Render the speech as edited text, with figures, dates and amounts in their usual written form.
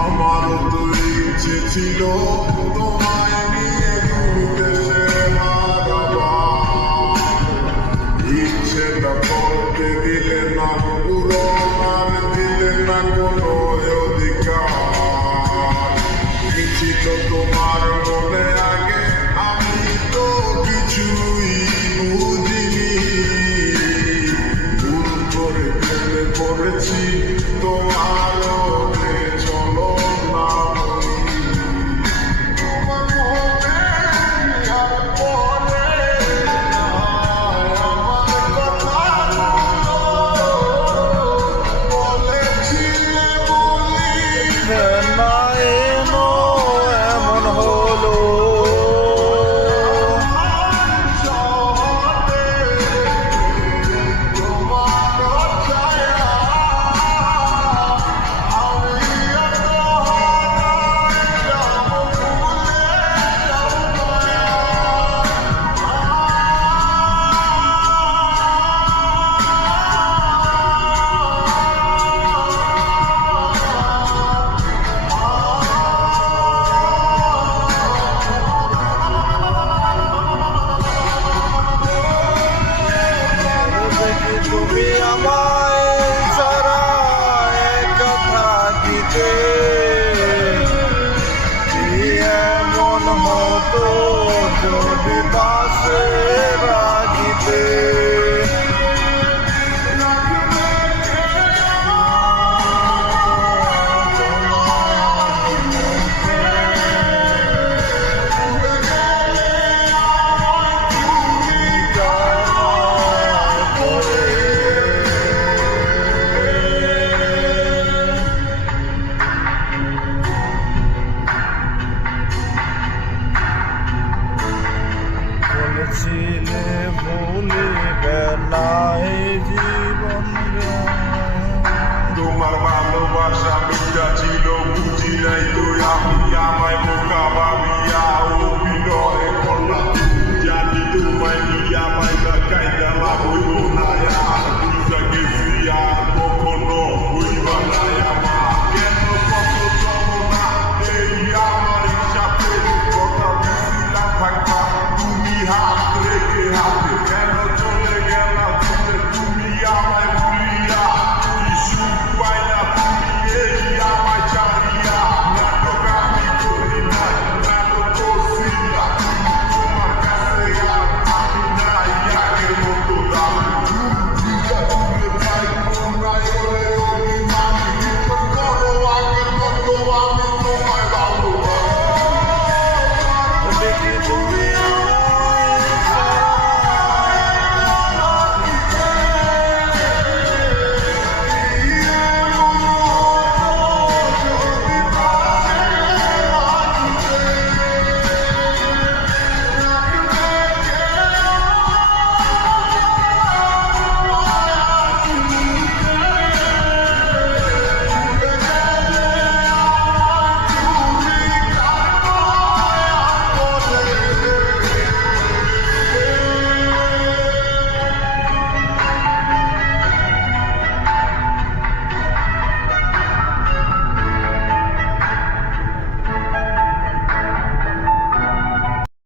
আমারও তো ইচ্ছে ছিল তোমায় নিয়ে বিদেশে হারাবার, ইচ্ছেটা করতে দিলে না পূরণ, আর দিলে না কোনো অধিকার। কি ছিল তোমার মনে আগে, আমি তো কিছুই বুঝিনি। ভুল করে ফেলে পড়েছি তোমার চলো না তোমার মনে আর পড়ে না আমার কথাগুলো, বলেছিলে বলি না এনো এমন হলো। তুমি আমার